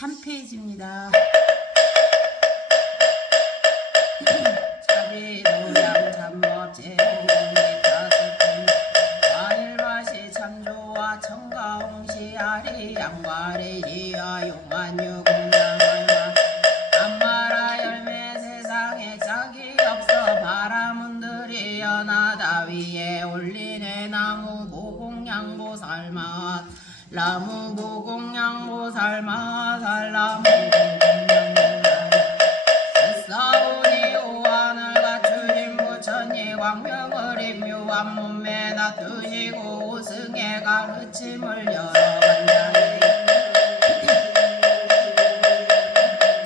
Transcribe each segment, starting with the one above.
3페이지입니다. 자비도량 잠법제 과일맛이 참 좋아 청가홍시 아리 양과리 지하 용안유공양알마 안마라 열매 세상에 짝이 없어 바라문들이 연하다 위에 올리네 나무 보공양보살맛 나무 보공양보살맛 살나무 싸우니 오한을 갖추신 부처님 광명을 임묘한 몸매 놔두시고 우승의 가르침을 여러 반장이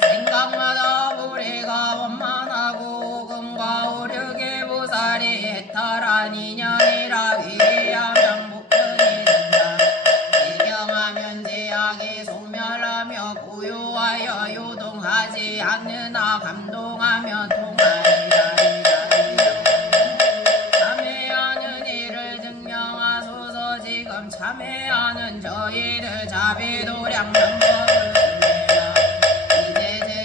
생각마다 우리가 원만하고 금과 오력의 보살이 해탈한 인연이라 위하면 목전이 된다. 이경하면 제약이 소멸하며 고요하여 요동하지 않느나 감동하며 통하리라. 참회하는 이를 증명하소서. 지금 참회하는 저희들 자비도량 면법을 씁니다. 이제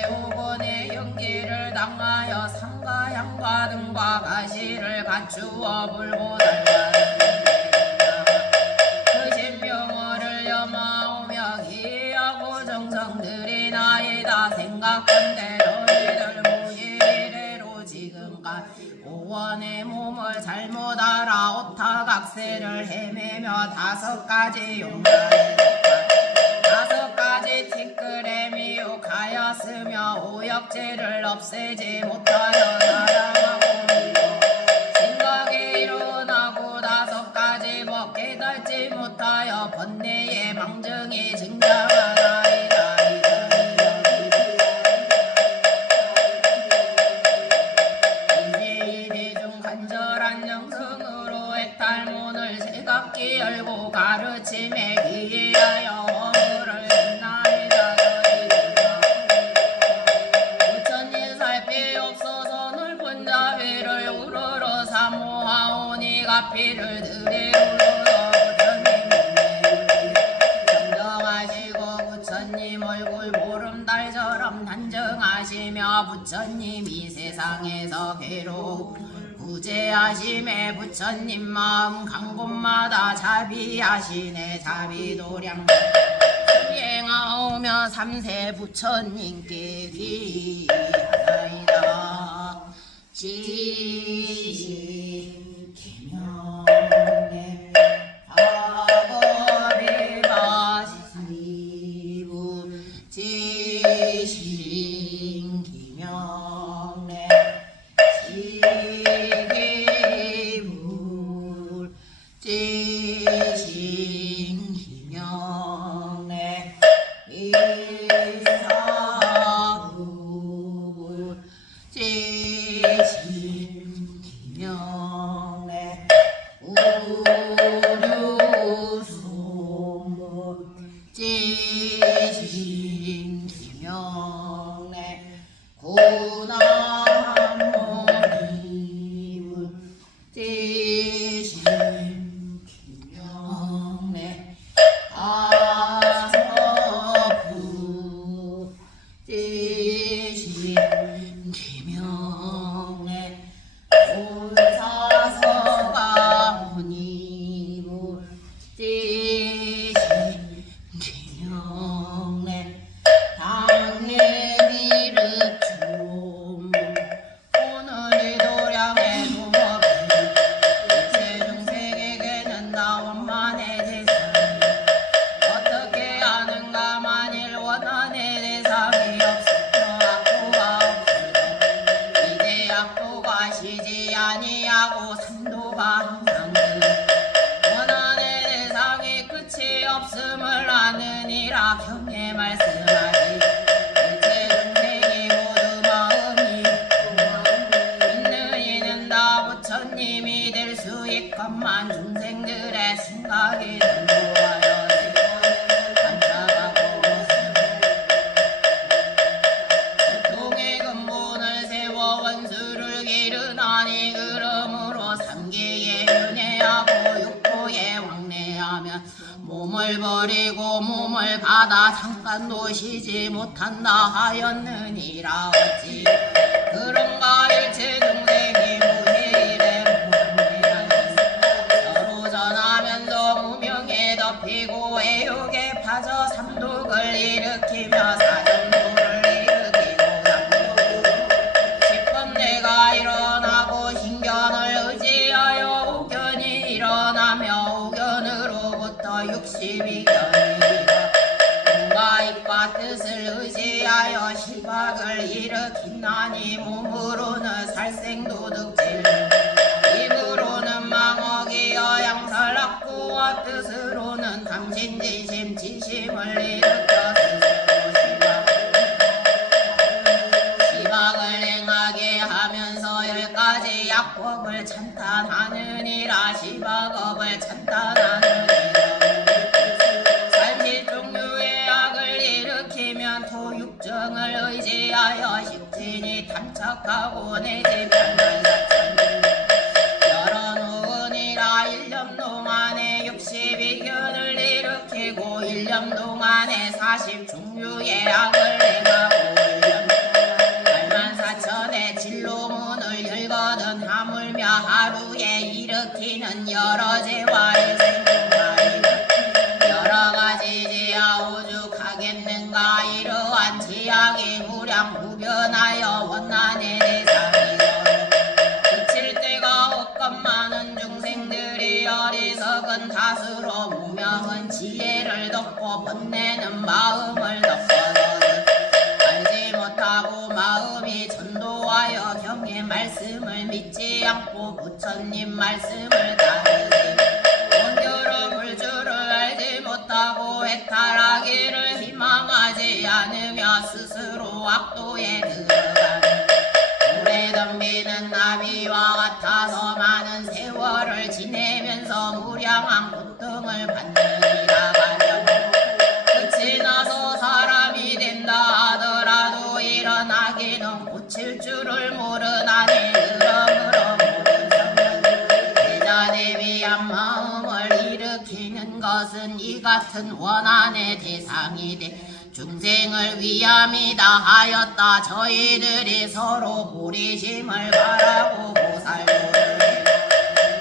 제5번의 연기를 당하여 상가향과 등과 가시를 갖추어 불보살과 그 신병어를 염하오며 기하고 정성들이 나이다. 생각한대 너희들 무기대로 지금까지 오원의 몸을 잘못 알아 오타각세를 헤매며 5가지 용가했다. 5가지 티끌에 미혹하였으며 오역죄를 없애지 못하여 사랑하고 생각이 일어나고 5가지 법 깨닫지 못하여 번뇌의 망정이 증장하나이다. 이제 대중 간절한 영성으로 해탈문을 새갑게 열고 가르침에 기하여 허물을 했나이다. 부처님 살피옵소서. 넓은 자비를 우러러 사모하오니 가피를 들이우러러 부처님 정정하시고 부처님 얼굴 보름달처럼 단정하시며 부처님 이 세상에서 괴로움 구제하심에 부처님 마음 간 곳마다 자비하시네. 자비도량 수행하오며 3세 부처님께 귀하나이다. 지신 기명내 과거비 마시부 지신 기명내 지기불 지신 기명내 이사불 지신 기명내 우류소물 지신 기명내 고나모니물 지신 기명내 가서부 지신 기명내 본사서가모니물 지신 기명내 잠깐도 쉬지 못한다 하였느니라. 어찌 그런가 일체 중생이 무실에 서로 전하면서 무명에 덮이고 애욕에 빠져 삼독을 일으키며 사정도를 일으키고 십번뇌가 일어나고 신견을 의지하여 우견이 일어나며 우견으로부터 62견이라 몸과 입과 뜻을 의지하여 시박을 일으킨나니 몸으로는 살생도둑질 입으로는 망억이여 양살락구와 뜻으로는 탐심지심 지심을 일으켜 스스로 시박을 행하게 하면서 10가지 약법을 찬탄하느니라. 시박업을 찬탄하느니라. 산실종류의 악을 일으키면 토육정을 의지하여 식진이 탐착하고 내지 편난사천 열어놓으니라. 1년 동안에 62견을 일으키고 1년 동안에 40종류의 악을 행하고 84,000의 진로문을 열거든 하물며 하루에 일으키는 여러 죄와 일생중과 여러가지 지하 오죽하겠는가. 이러한 지악이 무량무변하여 원난의 대상이여 그칠 데가 없건만은 중생들이 어리석은 탓으로 무명은 지혜를 덮고 번뇌는 마음을 덮어서는 알지 못하고 마음이 전도하여 경의 말씀을 믿지 않고 부처님 말씀을 따르지 원결의 불주를 알지 못하고 해탈하기를 희망하지 않으며 스스로 악도에 들어가는 오래 덤비는 나비와 같아서 많은 세월을 지내면서 무량한 고통을 받느니라. 가령 끝이 나서 사람이 된다 하더라도 일어나기는 고칠 줄을 모르나니 그러므로 모든 성은 대자대비한 마음을 일으키는 것은 이 같은 원한의 대상이 돼 중생을 위함이다 하였다. 저희들이 서로 보리심을 바라고 보살도를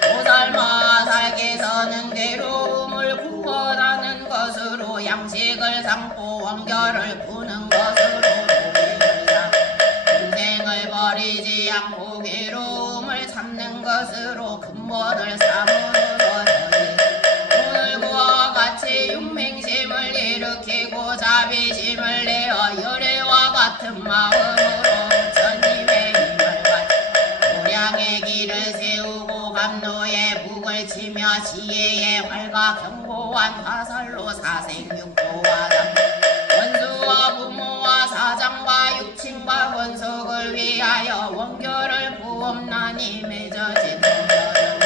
보살마 살기서는 괴로움을 구원하는 것으로 양식을 삼고 원결을 푸는 것으로 도리이다. 중생을 버리지 않고 괴로움을 참는 것으로 근본을 삼으므로 오늘과 같이 육맹심을 일으키고 자비심을 내어 열애와 같은 마음으로 부처님의 힘을 받고 무량의 길을 세우고 감노의 북을 치며 지혜의 활과 견고한 화살로 사생육도와 원수와 부모와 사장과 육친과 권속을 위하여 원결을 부엄나니 맺어진 원결은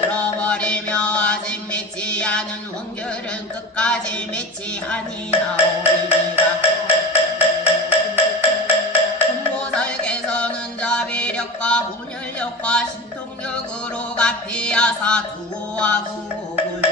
물어버리며 아직 맺지 않은 원결은 끝까지 맺지 아니하오리니라. 금보살께서는 자비력과 분열력과 신통력으로 가피하사 두호와 구호를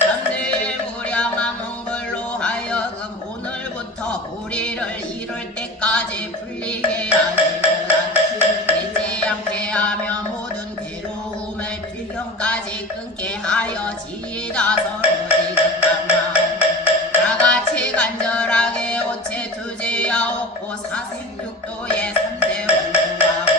삼대의 무량한 원걸로 하여금 오늘부터 보리를 이룰 때까지 풀리게 하시고자 되지 않게 하며 모든 괴로움을 필경까지 끊게 하여 지이다. 서로 지득한 다같이 간절하게 오체 투지하옵고 사생육도의 3대 원수하고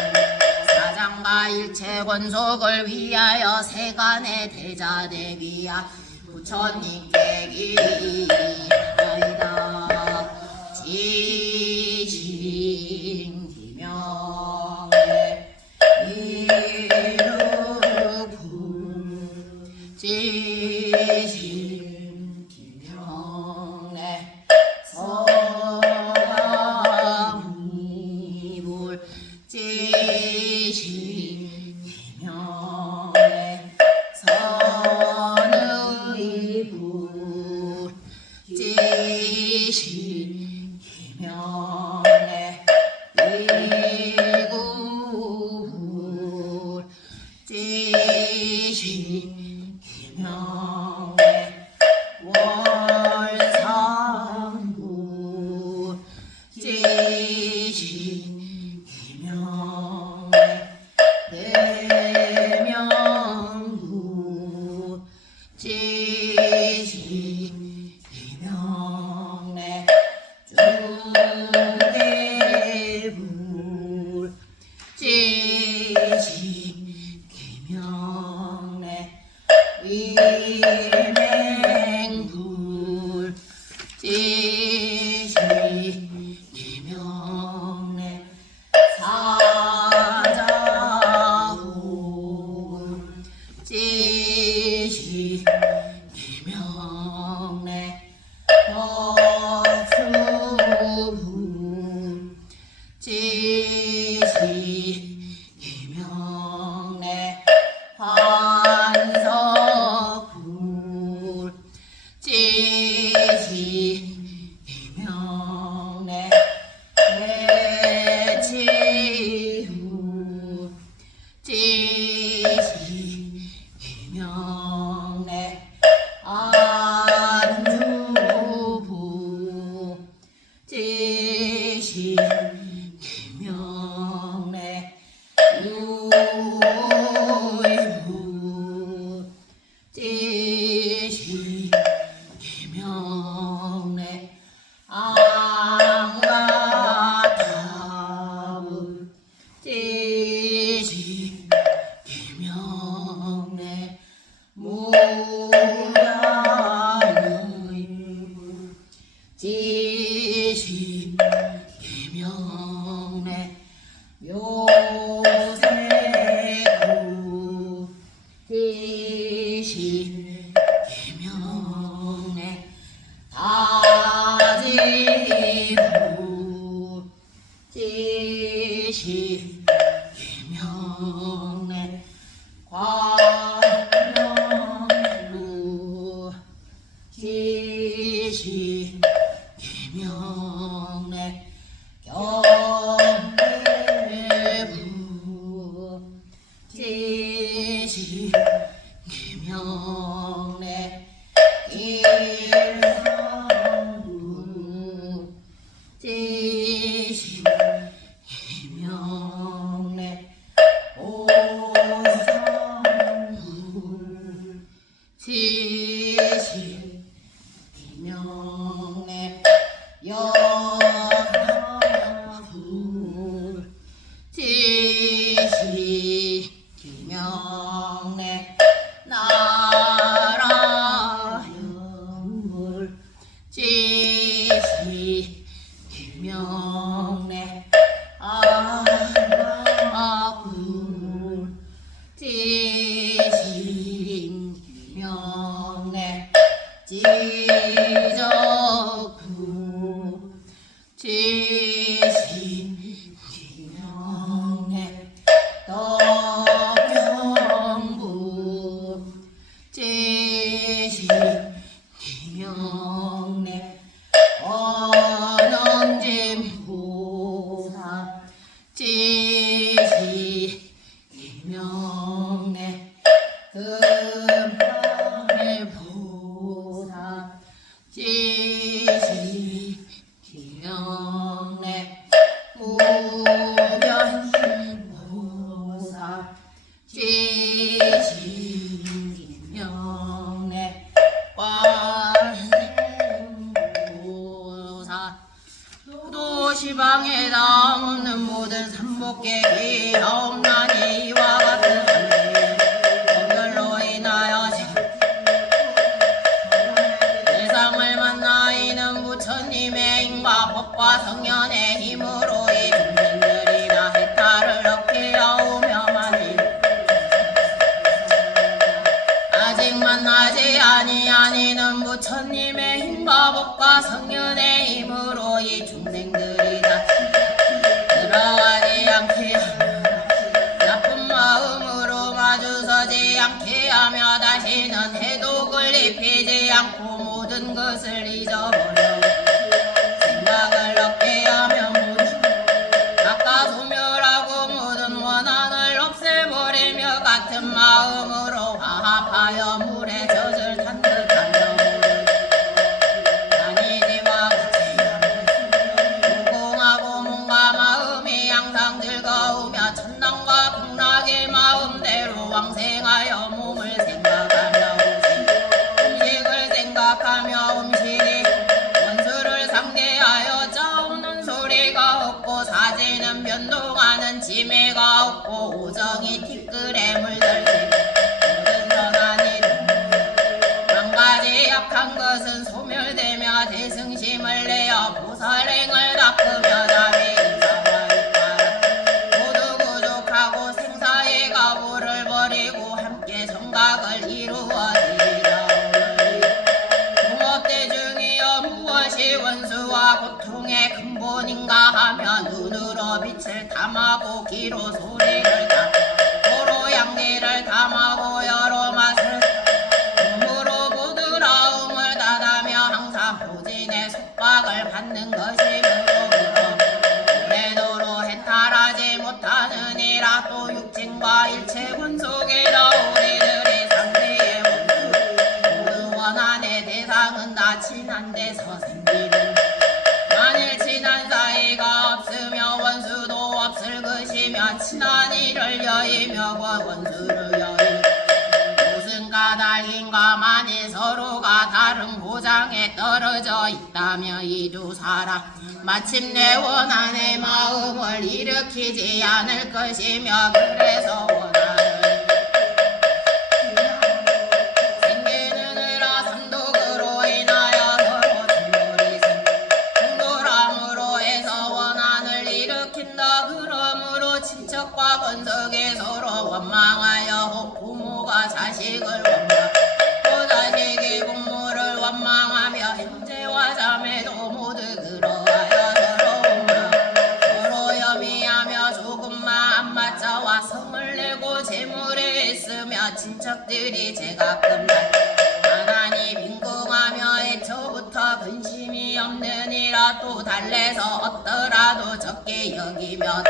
사장과 일체 권속을 위하여 세간의 대자대비야 부처님께 기하이다. 지신 기명의 이르불 지신 기명의 서강이불 지신 기명의 선의불 지신 기명의 일구불 지신 기명의 월세 지시 기명래 사자후 지시 기명래 거수후 지시 기명래 환석후 지시 기명래 배치후 지시 기명래 안주부 지시 기명래 유의부 지시 기명래 안가타부 지시 기명래 무량의부 지시 기명래 묘세구 지시 기명래 다지구 지시 기명래 관명구 지시 기명래 경례부 지시 기명래 일성구 지시 기명래 오성구 지시 기명래 연화불 지시 기명래 나라현불 지시 기명래 안가불 지시 기명래 지적부 지시 기명래 덕경부 지시 기명래 원엄진보사 지시 기명래 금방해보사 지시 기명래 무변보사 지시 기명래 관세음보사 도시방에 나오는 모든 삼복계 기하옵나니 이와 같은 법결로 인하여 세상을 만나이는 부처님의 힘과 법과 성현의 힘으로 이 중생들이 다 해탈을 얻게 하오며만이 아직 만나지 아니하니는 부처님의 힘과 법과 성현의 힘으로 이 중생들이 다 들어가지 않게 하며 나쁜 마음으로 마주서지 않게 하며 다시는 해독을 입히지 않고 모든 것을 잊어버려 생각을 얻게 하며 모든 아까 소멸하고 모든 원한을 없애버리며 같은 마음으로 화합하여 물에 젖을 탄 듯하며 아니지와 같이 무공하고 몸과 마음이 항상 즐거우며 천당과 극락의 마음대로 왕생하여 몸을 생각하며 음식을 생각하며 음식이 원수를 상대하여 짜오는 소리가 없고 사지는 변동하는 지매가 없고 오정이 티끌에 물들지 모든 선한 일은 한 가지 약한 것은 소멸되며 대승 힘을 내어 보살행을 닦으며 자비 인사와 이파라 모두 구족하고 생사의 가부를 버리고 함께 정각을 이루어지리라. 중이여 무엇이 원수와 고통의 근본인가 하며 눈으로 빛을 담하고 귀로 소리를 담고 양기를 담하고 여러 맛을 몸으로 부드러움을 닫으며 항상 보진의 속박을 받는 것이므로 오래도록 해탈하지 못하느니라. 또 육진과 일체 원속이라 우리들의 상대의 원수 원한의 대상은 다 친한 데서 생기는 만일 친한 사이가 없으며 원수도 없을 것이며 친한 이를 여의며 원수를 여의 무슨 까닭인가. 만일 서로가 다른 고장에 떨어져 있다며 이 두 사람 마침내 원한의 마음을 일으키지 않을 것이며 그래서 원한을 친척과 권속이 서로 원망하여 부모가 자식을 원망 또 자식이 부모를 원망하며 형제와 자매도 모두 그러하여 서로 원망 서로 염의하며 조금만 안 맞자와 성을 내고 재물에 있으며 친척들이 제가끔 하나니 빈궁하며 애초부터 근심이 없느니라. 또 달래서 얻더라도 적게 여기며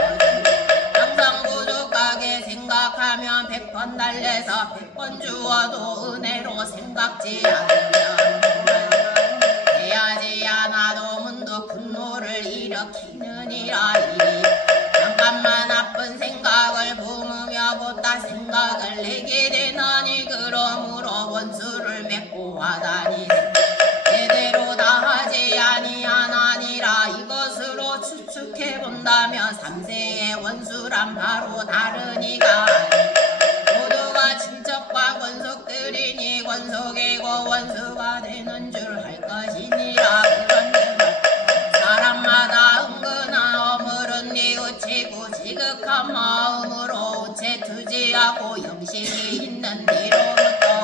항상 부족하게 생각하면 100번 달래서 100번 주어도 은혜로 생각지 않으면 해야지 않아도 문득 분노를 일으키느니라. 잠깐만 나쁜 생각을 품으며 곧다 생각을 내게 되나니 그러므로 원수를 맺고 하다니 제대로 다 하지 아니하나니라. 이것으로 추측해본다면 3세의 원수란 바로 다르니가 모두가 친척과 권속들이니 권속이고 원수가 되는 줄 할 것이니라. 그런데 사람마다 은근한 어물은 뉘우치고 지극한 마음으로 우체 투지하고 영식이 있는 뒤로부터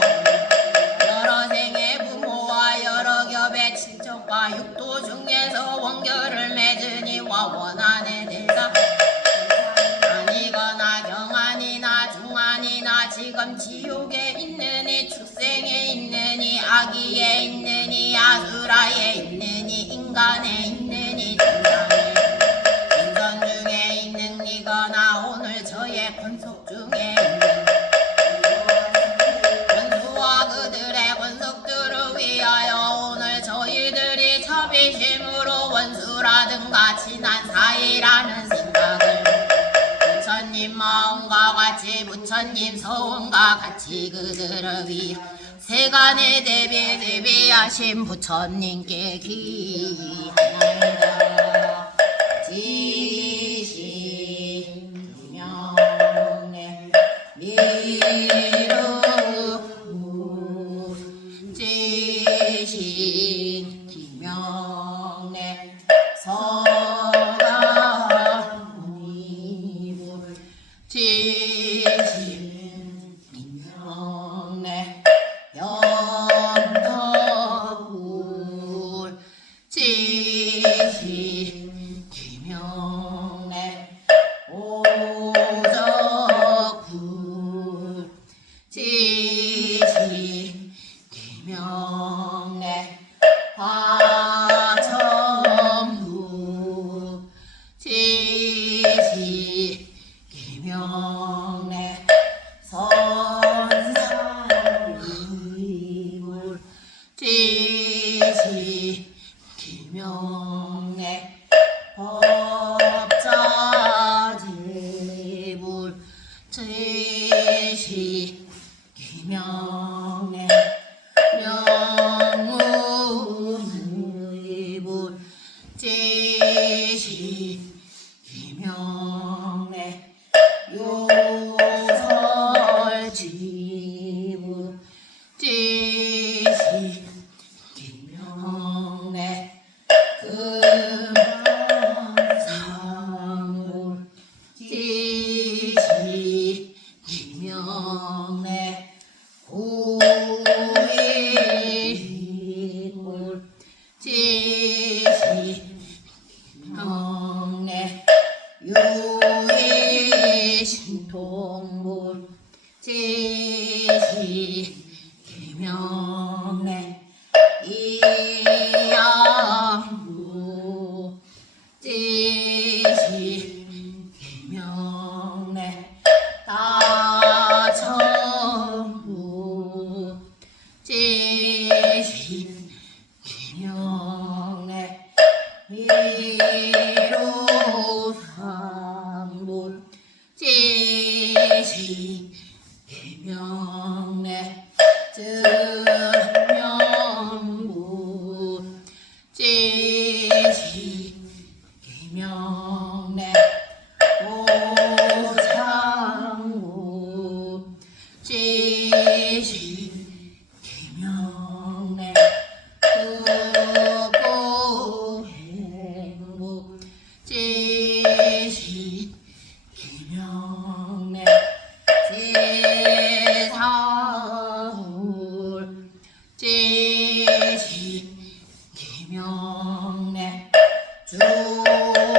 여러 생의 부모와 여러 겹의 친척과 육도 중에서 원결을 맺으니와 원한의 대상 아니거나 경안이나 중안이나 지금 지옥에 있느니 축생에 있느니 아기에 있느니 아수라에 있느니 인간에 있느니 중간에 인선 중에 있는 이거나 오늘 저의 권속 중에 있는 원수와 그들의 권속들을 위하여 오늘 저희들이 자비심으로 원수라든가 친한 사이라는 생각을 부처님 마음과 같이 부처님 서원과 같이 그들을 위해 세간의 대비하신 부처님께 기하나이다. 지시명례 미륵무 지시명례 서가무니불 지시명례 염덕불 지시명례 오적불 지시명례 화천불 지시명례 선사의불 지시명례 법자제불 지시명례 명문의불 지시명례 요설지불 지시명례 지시명래 유의신통불 지시명래 이양부 지시명래 다천부 지시명래 위로상불 지시명래 증명부 지시명래 오창부 지시명래 극보행부 지시명래 제사울 지시명래 주학물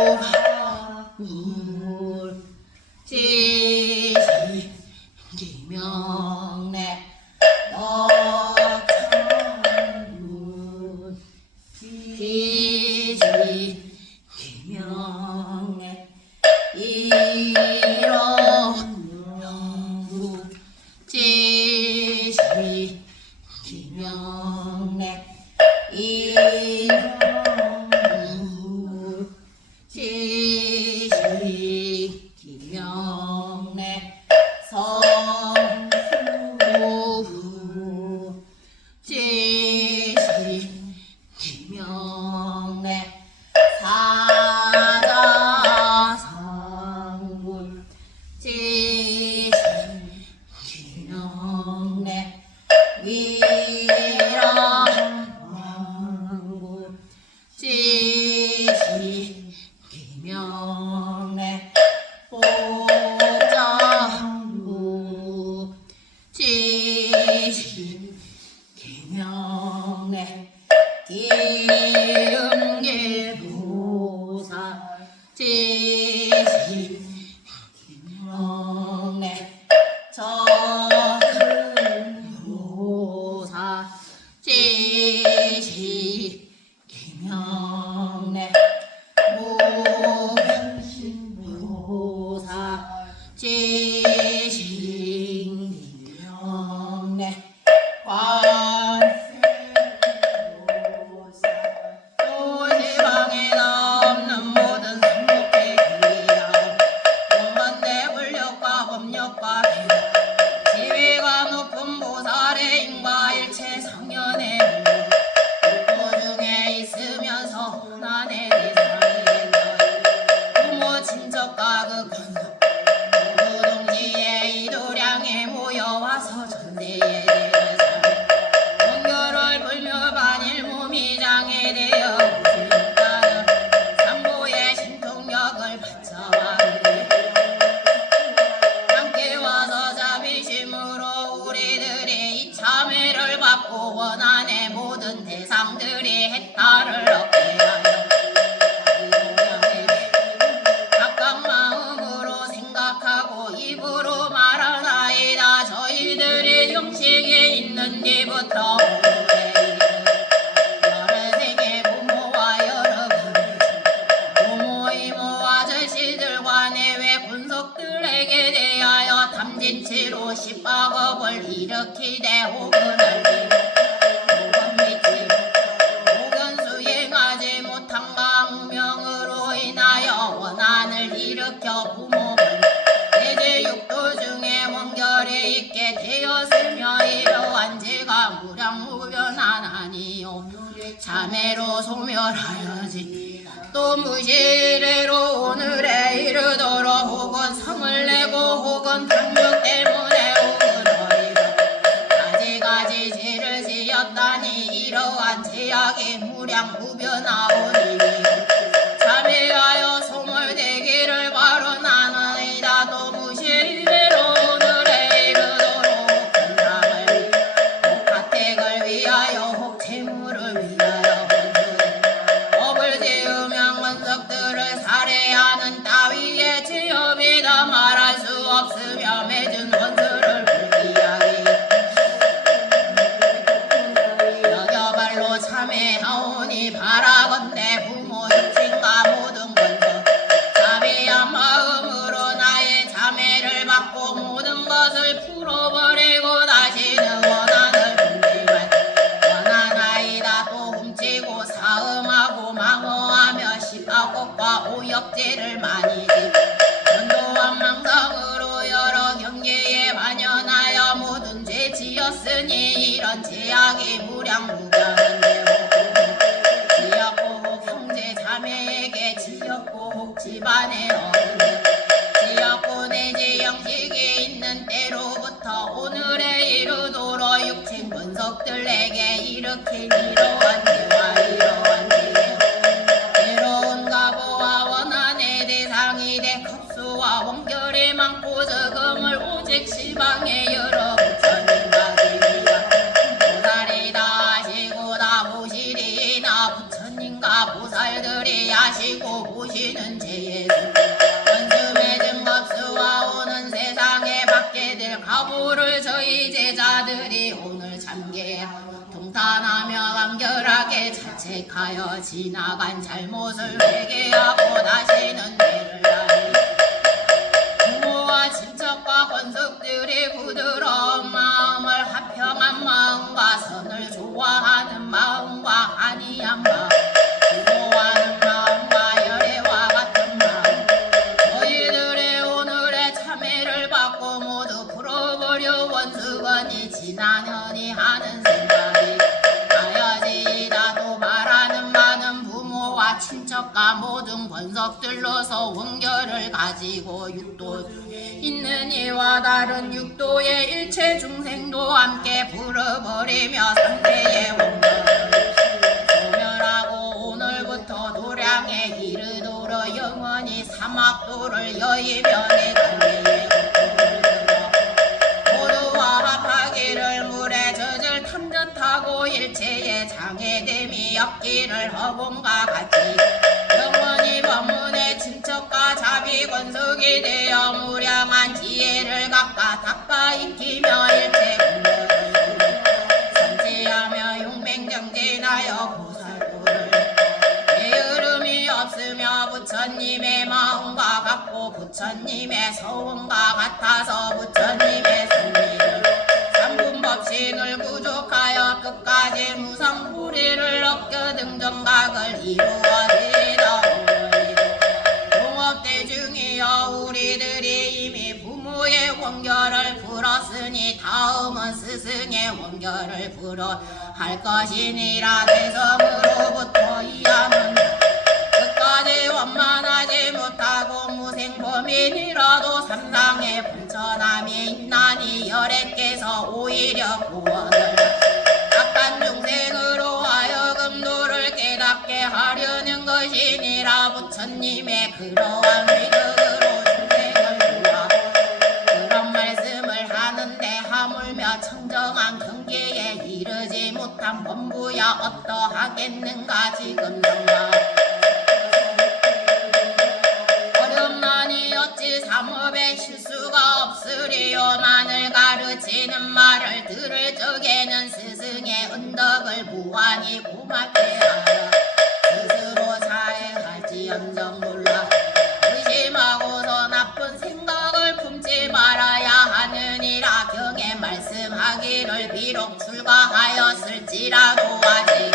지시명래 역창문 지시명래 일어명부 지시명래 일어물 지시명래 성수후 지시명래 사자상불 지시명래 위랑왕불 지시명래 보장부 지시명래 기음계도사 지시명래 적은도사 지시명래 무변신도사 지시명래 관세도사 도시방에 없는 모든 성목의 기약 공간대 불력과 법력과 기약 지위가 높은 보살의 인과 일체 상연의 육도 중에 있으면서 난의 대상이 부모 친척과 그 권속 그 동시에 이도량에 모여와서 전대에 대해서 원결을 불며 반일 무미장에 대어 우주가는 삼보의 신통력을 바쳐와르 함께 와서 자비심으로 우리들이 이 참회를 받고 원한의 모든 대상들이 해탈을 얻게 하여 각각 마음으로 생각하고 입으로 말하나이다. 저희들의 형식에 있는지부터 여러 세계 부모와 여러분 부모 이모와 절시들과 내외 군속들에게 대하여 탐진치로 십박업을 일으키되 혹은 알지 혹은 믿지 혹은 수행하지 못한 강명으로 인하여 원한을 일으켜 부모를 내제 육도 중에 원결이 있게 되었으며 이러한 죄가 무량무변하나니요 자매로 소멸하여지 또 무시례로 오늘에 이르도록 혹은 성을 내고 혹은 탐욕 때문에 혹은 어리가 가지가지 죄를 지었다니 이러한 죄악이 무량무변하오니 자매하여 소멸되기를 바로나나이다. 또 무시례로 오늘에 이르도록 건강을 혹 가택을 위하여 혹 재물을 위하여 악업과 오역죄를 많이 짓고 전도한 망상으로 여러 경계에 반연하여 모든 죄 지었으니 이런 죄악이 무량무변한데 지었고 혹 형제 자매에게 지었고 혹 집안에 어른에 지었고 내지 영식이 있는 때로부터 오늘에 이르도록 육친 권석들에게 일으킨 이러한 죄와 이러한 죄 괴로운 가보와 원한의 대상이 돼 급수와 원결이 많고 적음을 오직 시방에 여러 부처님과 되리라 보살이다 하시고 다 보시리나 부처님과 보살들이 하시고 보시는 죄의 원수의 증겁수와 오는 세상에 받게 될 가보를 저희 제자들이 오늘 참계하고 통탄하며 간결하게 자책하여 지나간 잘못을 회개하고 다시는 죄를 하리 부모와 친척과 권속들이 부드러운 마음을 화평한 마음과 선을 좋아하는 마음과 한이한 마음 부모하는 마음과 열애와 같은 마음 저희들의 오늘의 참회를 받고 모두 풀어버려 원수건이 지나느니 하는 생각이 나여지다 또 말하는 많은 부모와 친척과 모든 권석들로서 원결을 가지고 육도 있는 이와 다른 육도의 일체 중생도 함께 풀어버리며 상대의 원결을 소멸하고 오늘부터 도량에 이르도록 영원히 사막도를 여의며 내 단계에 모두와 합하기를 물에 젖을 탐젓하고 일체의 장애됨이 없기를 허공과 같이 영원히 법문의 친척과 자비 권속이 되어 무량한 지혜를 각각 닦아 익히며 일체 공덕을 삼지하며 용맹정진하여 보살도를 게으름이 없으며 부처님의 마음과 같고 부처님의 서원과 같아서 부처님의 승리를 삼분법신을 구족하여 끝까지 무상불의를 얻겨 등정각을 이루어지다 동업대중이여 우리들이 이미 부모의 원결을 풀었으니 다음은 스승의 원결을 풀어 할 것이니라 대성으로부터 이하는 끝까지 원만하지 못하고 무생범인이라도 삼상의 분천함이 있나니 열애께서 오히려 구원을 악한 중생으로 하여금 도를 깨닫게 하려는 것이니라 부처님의 그러한 위덕으로 중생을 도와 그런 말씀을 하는데 하물며 청정한 경계에 이르지 못한 범부야 어떠하겠는가 지금 영가 어렵나니 어찌 삼업에 실수가 없으리요 만을 가르치는 말을 들을 적에는 스승의 은덕을 무한히 고맙게 하여 스스로 자해할지언정 몰라 의심하고서 나쁜 생각을 품지 말아야 하느니라 경에 말씀하기를 비록 출가하였을지라도 아직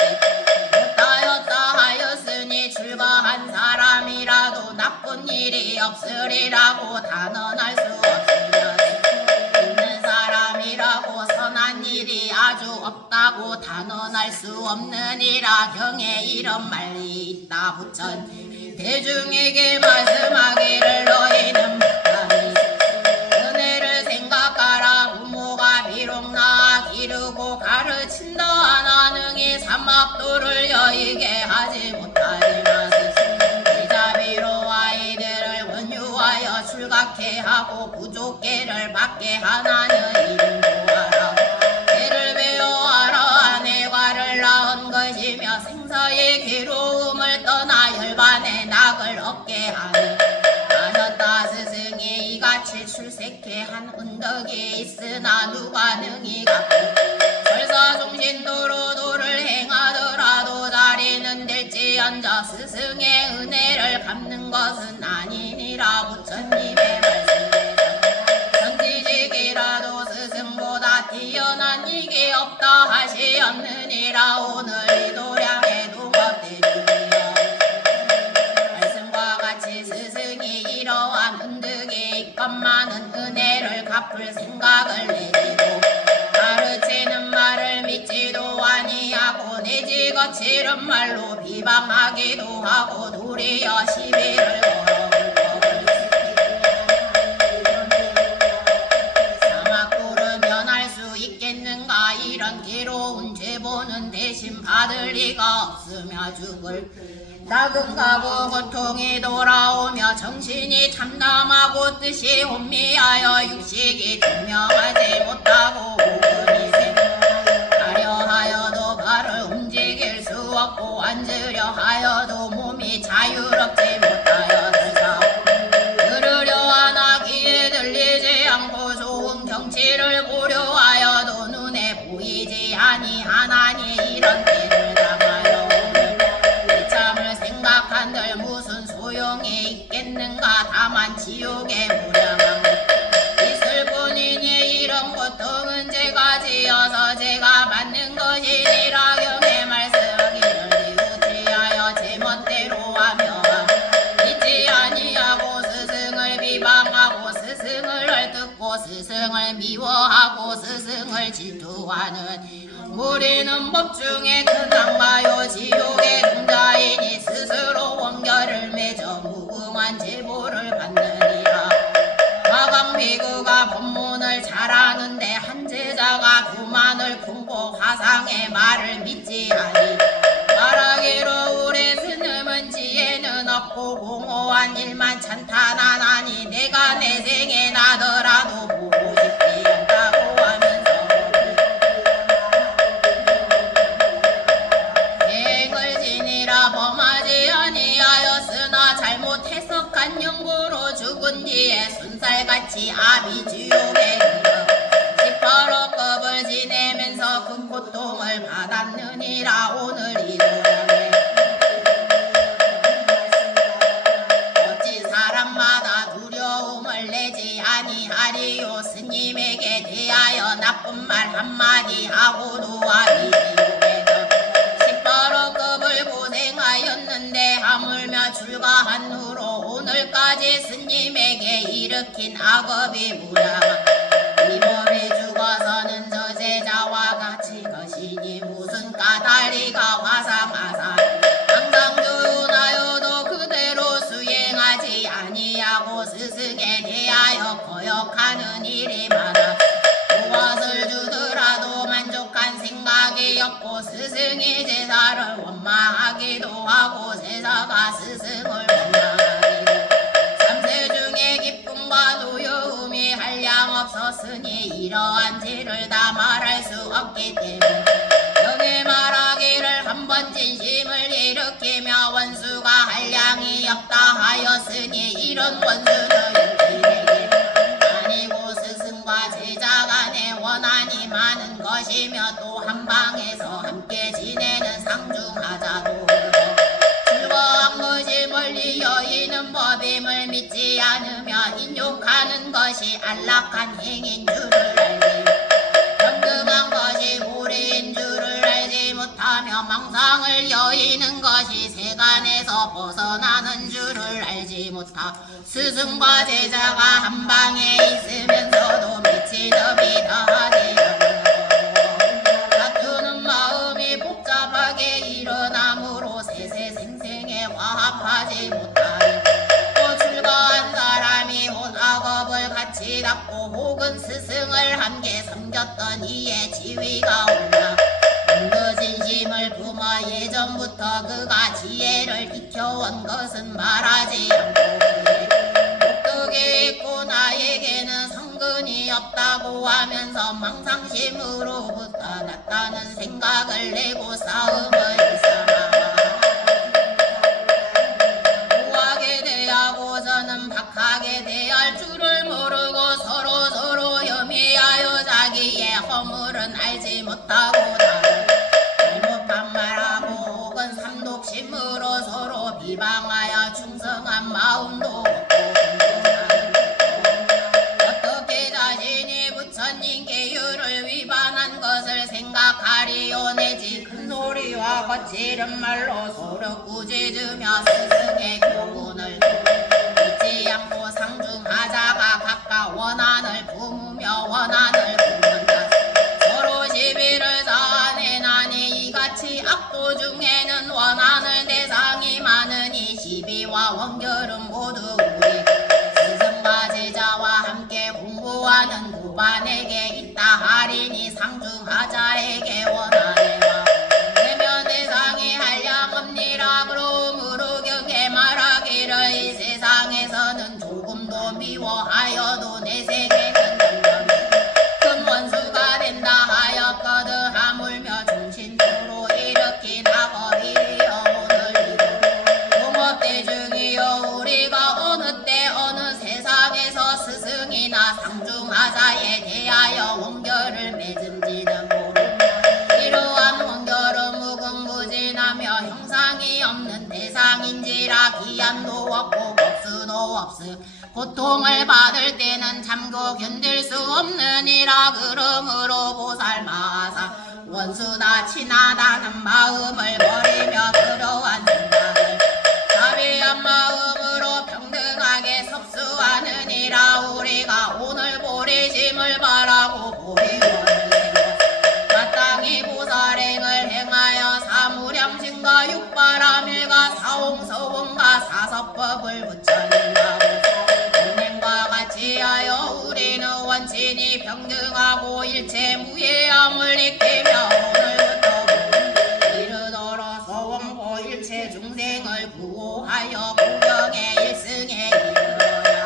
못하였다 하였으니 출가한 사람이라도 나쁜 일이 없으리라고 단언할 수 없으며 있는 사람이라고 선한 일이 아주 없다고 단언할 수 없느니라 경에 이런 말이 있다 부처님이 대중에게 말씀하기를 너희는 못하니 은혜를 생각하라 부모가 비록 낳아 기르고 가르친다 하나 능히 사막도를 여의게 하지 못하리라 이자비로 아이들을 원유하여 출가케 하고 부족계를 받게 하나는 이름도하라 죄를 배워하라 내과를 낳은 것이며 생사의 괴로움을 떠나 열반의 낙을 얻게 하니 하셨다 스승이 이같이 출세케 한 은덕이 있으나 누가 능히 갖고 설사종신도로 도를 행하더라도 자리는 될지언정 스승의 은혜를 갚는 것은 아니니라 부처님의 말씀에 천지직이라도 스승보다 뛰어난 이게 없다 하시었느니라 오늘 이 도량의 동업대중이여 거칠은 말로 비방하기도 하고 도리어 시비를 걸어 사막도를 면할 수 있겠는가. 이런 괴로운 죄보는 대신 받을 리가 없으며 죽을 나금가고 고통이 돌아오며 정신이 참담하고 뜻이 혼미하여 육식이 분명하지 못하고 오근이 생하려 하여도 발을 움직일 수 없고 앉으려 하여도 몸이 자유롭지 못하여 들사 들으려 하나 귀에 들리지 않고 좋은 경치를 보려 하여도 눈에 보이지 아니하나니 이런 때를 당하여 생각한들 무슨 소용이 있겠는가. 다만 지옥의 무량함 있을 뿐이니 이런 고통은 제가 지어서 제가 받는 것이니라. 경의 말씀하기를 이웃지하여 제멋대로 하며 믿지 아니하고 스승을 비방하고 스승을 헐뜯고 스승을 미워하고 스승을 질투하는 우리는 법중에 큰 악마요 지옥의 공자이니 스스로 원결을 맺어 무궁한 제보를 받느니라. 화광비구가 법문을 잘하는데 한 제자가 교만을 품고 화상의 말을 믿지 아니 말하기로 우리 스님은 지혜는 없고 공허한 일만 찬탄하나니 내가 내 생에 나더라도 보고 싶지 않다고 하면서 계획을 지니라. 범하지 아니하였으나 잘못 해석한 연고로 죽은 뒤에 순살같이 아비지옥에 이르 18호급을 지내면서 그 고통을 받았느니라. 오늘 이르되 어찌 사람마다 두려움을 내지 아니하리요. 스님에게 대하여 나쁜 말 한마디 하고도 아비지옥에 18호급을 고생하였는데 하물며 출가한 후로 오늘까지 스님에게 일으킨 악업이 무량하. 이 법이 죽어서는 저 제자와 같이 것이니 무슨 까닭이가 화상하사 항상 교훈하여도 그대로 수행하지 아니하고 스승에 대하여 거역하는 일이 많아 무엇을 주더라도 만족한 생각이 없고 스승이 제자를 원망하기도 하고 제자가 스승을 원망하기도 삼세 중에 기쁨과 노여움이 한량 없었으니 이러한 죄를 다 말할 수 없기 때문에 여기 말하기를 한번 진심을 일으키며 원수가 한량이 없다 하였으니 이런 원수는 육신에게 아니고 스승과 제자 간의 원한이 많은 것이며 또 한방에서 함께 지내는 상중하자도 즐거운 것이 멀리 여의는 법임을 믿지 않으며 인욕하는 것이 안락한 행인 줄을 알지 평등한 것이 고리인 줄을 알지 못하며 망상을 여의는 것이 세간에서 벗어나는 줄을 알지 못하 스승과 제자가 한방에 있으면서도 미치더비 다하지 다투는 마음이 복잡하게 일어나므로 세세생생에 화합하지 못하니 또 출가한 사람이 혼악업을 같이 닦고 혹은 스승을 함께 섬겼던 이의 지위가 올라 그 진심을 품어 예전부터 그가 지혜를 익혀온 것은 말하지 않고 독특이 있고 나에게는 성근이 없다고 하면서 망상심으로부터 났다는 생각을 내고 싸움을 일삼아 우하게 대하고 저는 박하게 대할 줄을 모르고 서로 혐의하여 자기의 허물은 알지 못하고 잘못한 말하고 혹은 삼독심으로 서로 비방하여 충성한 마음도 없고 어떻게 자신이 부처님 계율을 위반한 것을 생각하리요. 내지 큰 소리와 거칠은 말로 서로 꾸짖으며 스승의 교훈을 믿지 않고 상중하자가 각각 원한을 품으며 원한을 품는다. 서로 시비를 자아내나니 이같이 악도 중에는 원결은 모두 우리 스승과 제자와 함께 공부하는 고반에게 있다 하리니 상중하자에게 원하네와 내면 대상이 한량없니라. 그러므로 경에 말하기를 이 세상에서는 조금도 미워하여도 내 세계는 점점 큰 원수가 된다 하였거든. 하물며 중신으로 일으킨 악어이여 오늘 공업대중이여 우리가 어느 때 어느 세상에서 스승이나 상중하자에 대하여 원결을 맺은지는 모르며 이러한 원결은 무궁무진하며 형상이 없는 대상인지라. 기한도 없고 법수도 없으 고통을 받을 때는 참고 견딜 수 없느니라. 그러므로 보살마사 원수다 친하다는 마음을 버리며 그러한 생각을 자비한 마음으로 평등하게 섭수하느니라. 우리가 오늘 보리심을 바라고 보리원을 행하여 마땅히 보살행을 행하여 사무량심과 육바라밀과 사홍서원과 사서법을 부처님하고 은행과 같이 하여 우리는 원친이 평등하고 일체 무해함을 익히며 오늘부터 이르도록 소원고 일체 중생을 구호하여 구경의 일승에 이르러야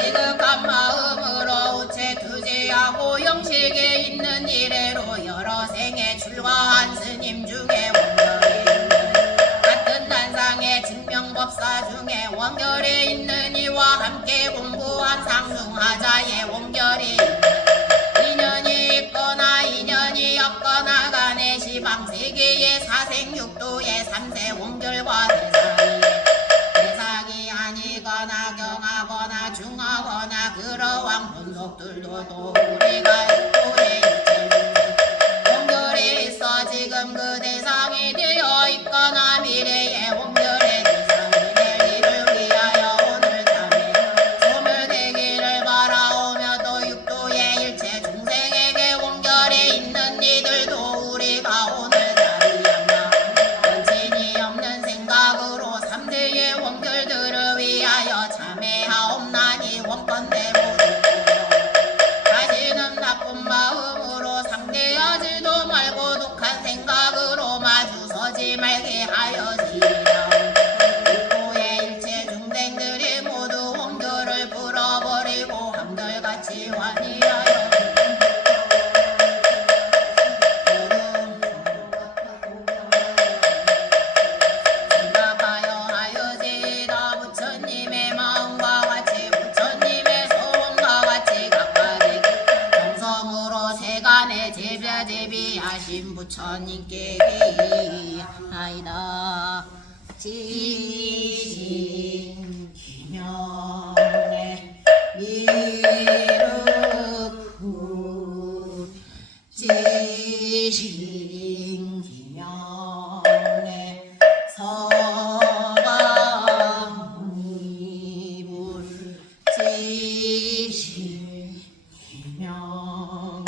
지극한 마음으로 우체 투지하고 영식에 있는 이래로 여러 생에 출가한 스님 중에 원결이 있는 같은 난상의 증명법사 중에 원결에 있는 이와 함께 공부한 상중하자의 원결이 인연이 있거나 인연이 없거나 간에 시방세계의 사생육도의 삼세 원결과 대상이 아니거나 경하거나 중하거나 그러한 본속들도 또 우리가 육도의 원결에 있어 지금 그 대상이 되어 있거나 미래의 원결의 대상이 될 일을 위하여 오늘 밤에 소멸되기를 바라오며 또 육도의 일체 중생에게 원결에 있는 이들도 우리가 오늘 자리야마 원친이 없는 생각으로 삼세의 원결들을 위하여 참회하옵나니 원건대로 다시는 나쁜 마음으로 상대하지도 말고 독한 생각으로 마주서지 말게 하여지라. 육도의 일체 중생들이 모두 원결을 풀어버리고 한결같이 환희하여 생각하여 하여지다. 부처님의 마음과 같이 부처님의 소원과 같이 각각의 정성으로 세간에 제비하신 부처님께 기하이다. 지신 기명의 미륵후 지신 기명의 서가무니불 지신 기명의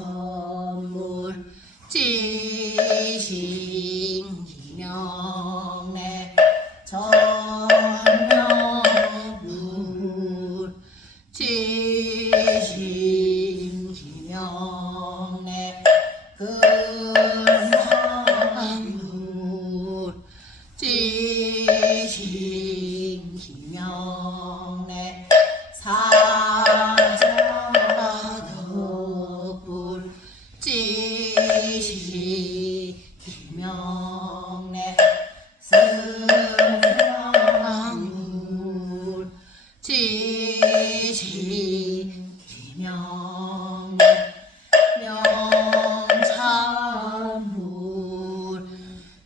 견유변물 지신 기명의 전명물 지신 기명의 근사물 지신 기명의 사자덕불 지신 기명의 승명물 지신 기명의 명찬물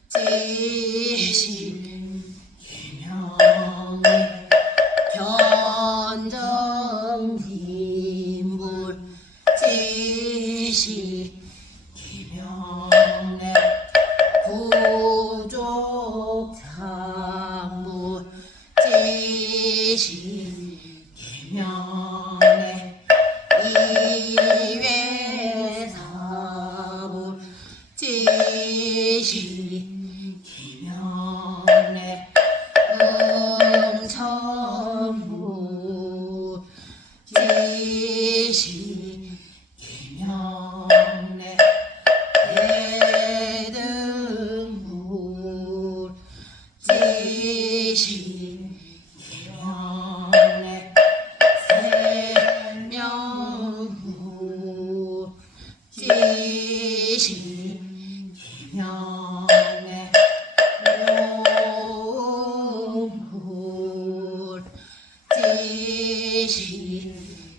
지신 기명의 견정기물 지신 기명의 구족창물 지신 기명의 이외사물 지신 김영래 용불 지신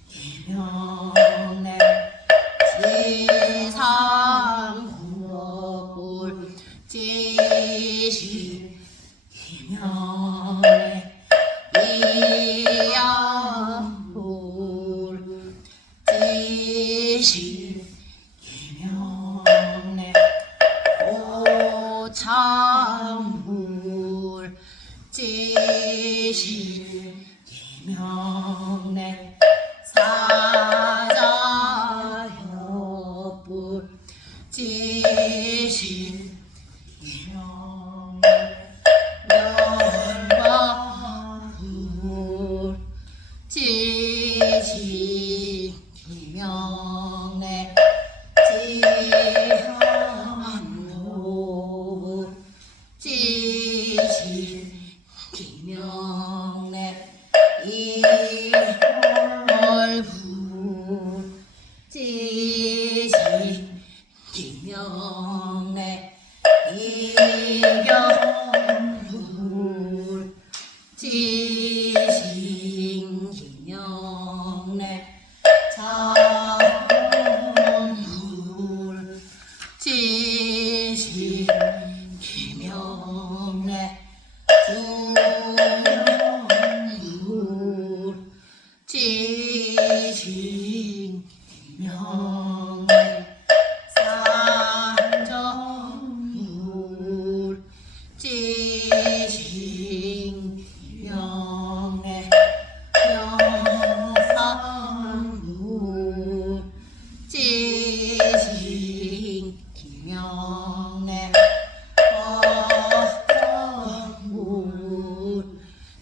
김영래 지상불 지신 김영래 이양불 지신 김영래 오창불 지신 김영래 사자협불 지신 김영래 명방불 지신 김영래 지향로불 지신 김영래 이월불 지신 김영래 이경불 지신 김영래 자원불 지신 김영래 중원불 지신 김영래 산정불 지신 김영래 영상불 지신 김영래 법정불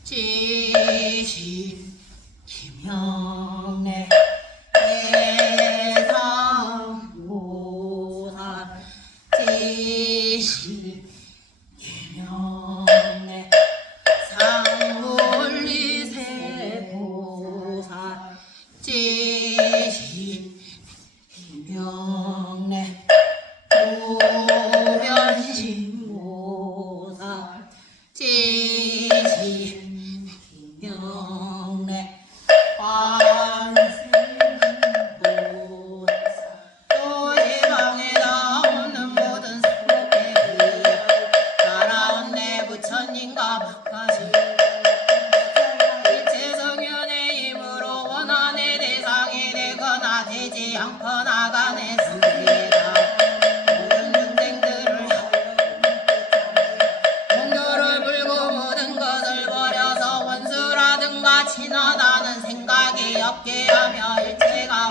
지신 김영래 대상보살 지신 김영래 상물리세보살 지신 김영래 도변신보살 지신 김영래 관세음보살 또 지방에 나오는 모든 사람들이 살아온 내 부처님과 바깥이 일체 성현의 힘으로 원한의 대상이 되거나 되지 않거나 간에 습니다. 모든 중생들을 공교를 불고 모든 것을 버려서 원수라든가 친하다는 생각이 없게 하며 일체가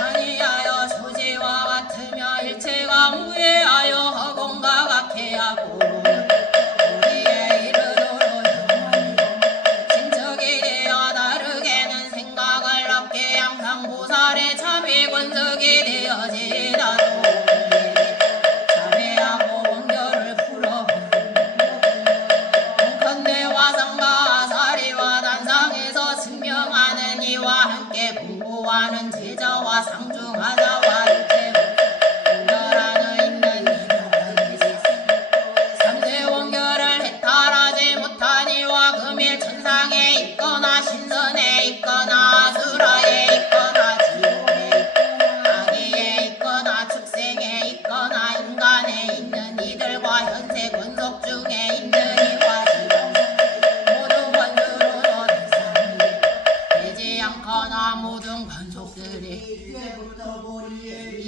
아니하여 소지와 같으며 일체가 무해하여 허공과 같게 하고 우리의 이르도록 진척이 되어 다르게는 생각을 없게 항상 보살의 참이 권석이 되어지다도 참회하고 원결을 풀어버리고 공컨대 화상과 사리와 단상에서 증명하는 이와 함께 공부하는 제자와 상중하자와 일체 원결하는 있는 이들이 삼세 원결을 해탈하지 못한 이와 금일 천상에 있거나 신선에 있거나 수라에 있거나 지옥에 있거나 아기에 있거나 축생에 있거나 인간에 있는 이들과 현세 권속 중에 있는 이와 지금 모든 원수로도 대상이 되지 않거나 모든 권속들이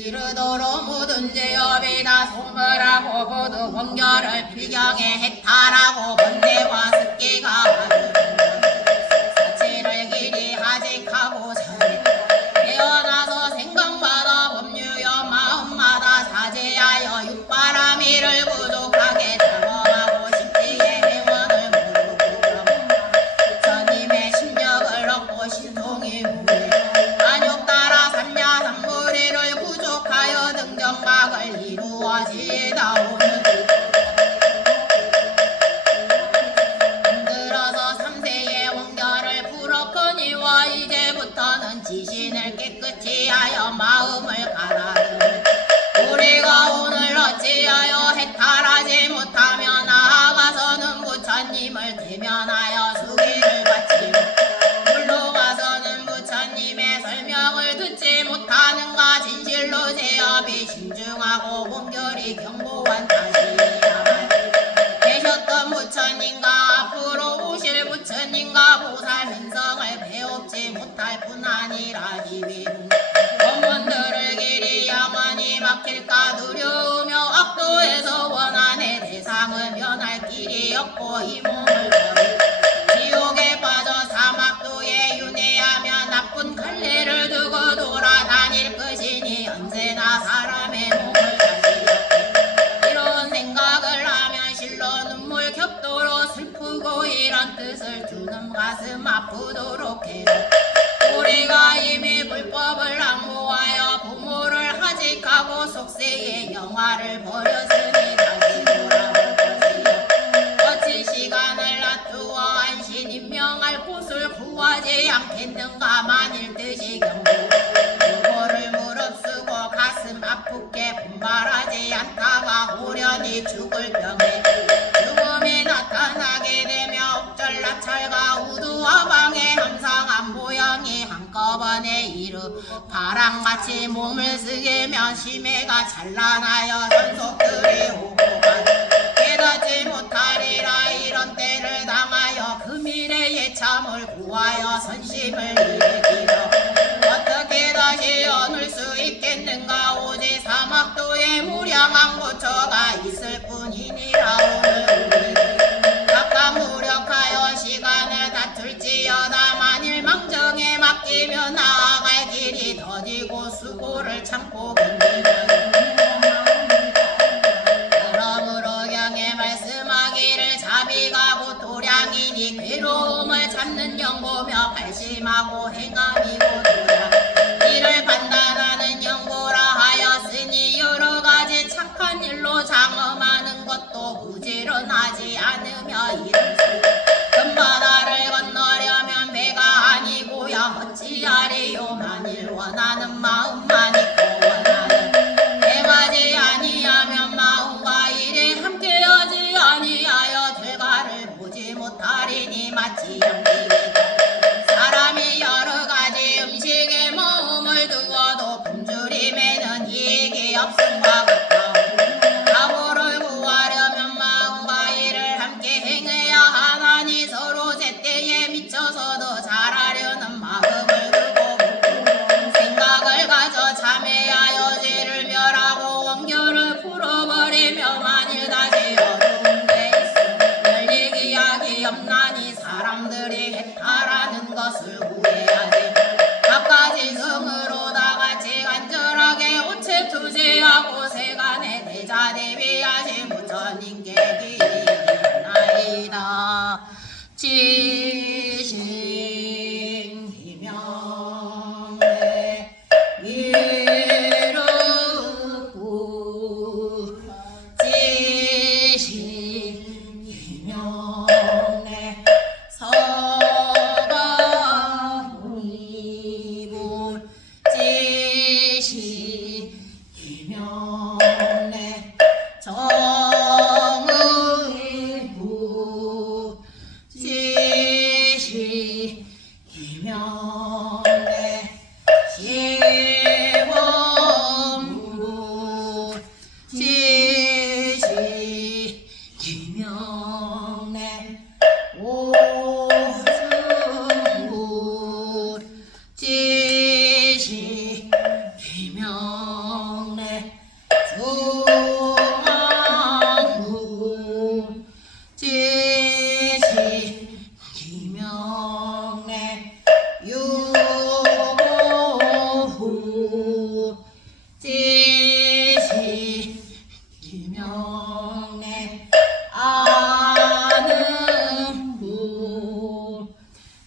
이르도록 모든 죄업이 다 소멸하고 모두 원결을 필경에 해탈하고 번뇌와 습기가 사치를 길이 하직하고 살이 태어나서 생각마다 법률여 마음마다 사죄하여 육바라미를 부족하게 탐험하고 십지의 회원을 모두 부처님의 심력을 얻고 신통이 무해 안욕 따라 삼야 삼무리를 부족하여 등정막을 이루어지다오는 들어서 삼세의 원결을 풀었거니와 이제부터는 지신을 깨끗이 하여 마음을 가라앉 해타라고 원결이 경고한 다시야 계셨던 부처님과 앞으로 오실 부처님과 보살 명성을 배웁지 못할 뿐 아니라 이위군 원문들을 길이 영원히 막힐까 두려우며 악도에서 원한의 대상을 면할 길이 없고 이 몸을 지옥에 빠져 사막도에 윤회하며 나쁜 갈래를 두고 돌아다닐 것이니 언제나 사람의 몸을 다스려 이런 생각을 하면 실로 눈물 겹도록 슬프고 이런 뜻을 주는 가슴 아프도록 해요 우리가 이미 불법을 낭보하여 부모를 하직하고 속세의 영화를 버렸으니 다시 돌아올 것이요 어찌 시간을 놔두어 안신 임명할 곳을 구하지 않겠는가 만일 뜻이 경고 부모를 무릅쓰고 가슴 아프게 분발하지 않다가 호련히 죽을 병에 죽음이 나타나게 되며 옥절 나찰과 우두화방의 항상한 모양이 한꺼번에 이루 바람같이 몸을 쓰게면 심해가 찬란하여 전속들이 오고 깨닫지 못하리라 이런 때를 당하여 그 미래의 참을 구하여 선심을 일으키려 어떻게 다시 얻을 수 있겠는가 오직 사막도에 무량한 고초가 있을 뿐이니라 오늘 우리 각각 노력하여 시간을 다툴지어다 만일 망정에 맡기며 나아갈 길이 더디고 수고를 참고 견디면 그러므로 경에 말씀하기를 자비가고 도량이니 괴로움을 참는 연고며 발심하고 행함이고 도량 이를 판단하는 연고라 하였으니 여러가지 착한 일로 장엄하는 것도 부지런하지 않으며 이를 금바다를 건너려면 배가 아니고야 어찌하리요 만일 원하는 마음만 있고 원하는 행하지 아니하면 마음과 일에 함께하지 아니하여 결과를 보지 못하리니 마치 양식이다 사람이 여러가지 음식에 마음을 두어도 굶주림에는 이익이 없음과 같다 가보를 구하려면 마음과 일을 함께 행해야 하나니 서로 제때에 미쳐서도 잘하려는 마음을 두고 생각을 가져 참회하여 죄를 멸하고 원결을 풀어버리며 만일 다시 어두운 데 있으면 열리기약이 없나니 사람들이 해탈하는 것을 후회하지 각가지 성으로 다같이 간절하게 오체투제하고 세간에 대자 대비하신 부처님께 기리나이다 지신 기명에 이르고 지신 기명에 서가이불 지신 기명에 정의불 지시 기명에 시원불 지시 기명에 오승불 지시 기명에 중앙불 지시 기명에 유보불 지시 기명에 아는불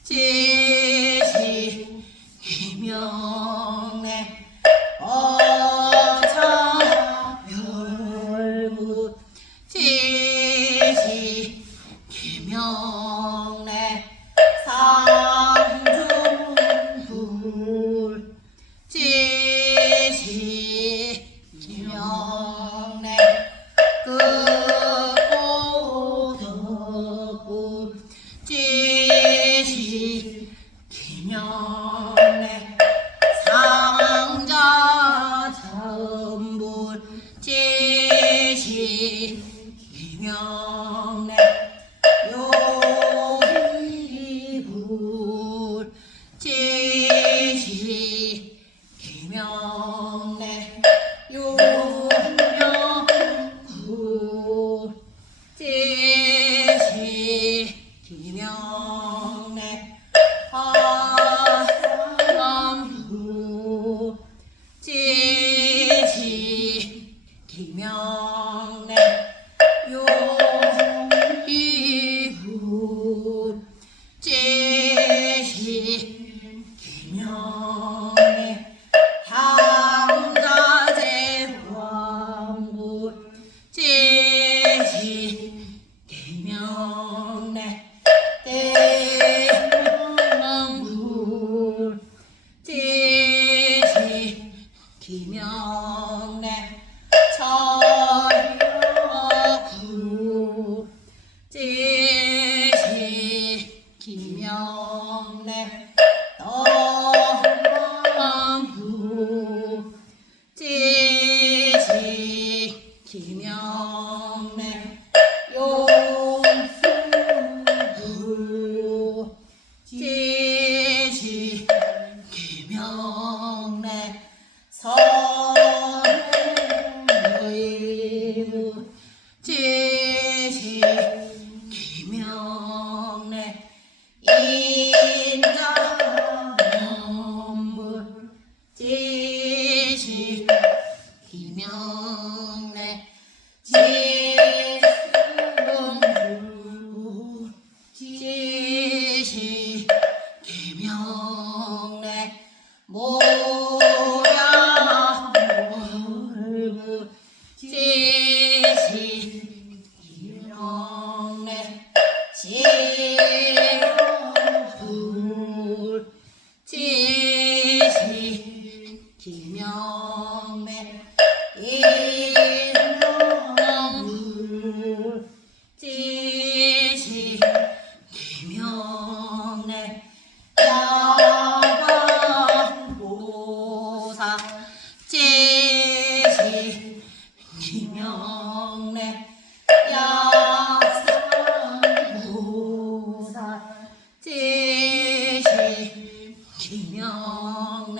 지시 기명에 어차별불 지시 기명에 상중불 지시 기명에 그 김영래 철구 제시 김영래 덤부 제시 김영래 용수 제시 김영래 선의무 제시 김영래 인자nom부 제시 김영래 제승부 제시 김영래 모야월부 제시 김영래 제불 제시 김영래 인명불 제시 김영래 야광보사 제시 김영래 약상보사 제시 김영래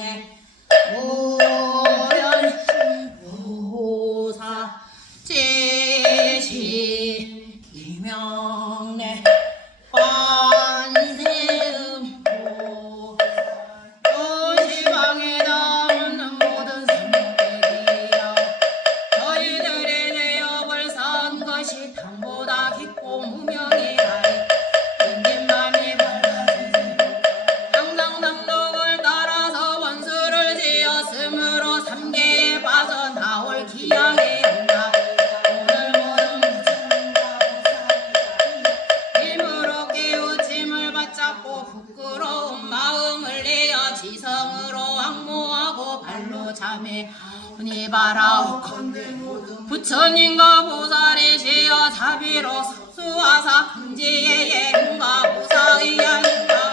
모련보사 제시 김영래 관세음보사 도시방에 남는 모든 생명들이여 저희들의 죄업을 산 것이 땅보다 깊고 무명이 하리 빈긴 맘이 밝아지세 항상 당독을 따라서 원수를 지었으므로 삼계에 빠져나올 기약이 없나 오늘 모든 힘으로 깨우침을 받잡고 부끄러운 마음을 내어 지성으로 악모하고 발로 자매하니 바라오건대 부처님과 보살이시여 자비로 섭수하사 금지의 예능과 보사의 아닌가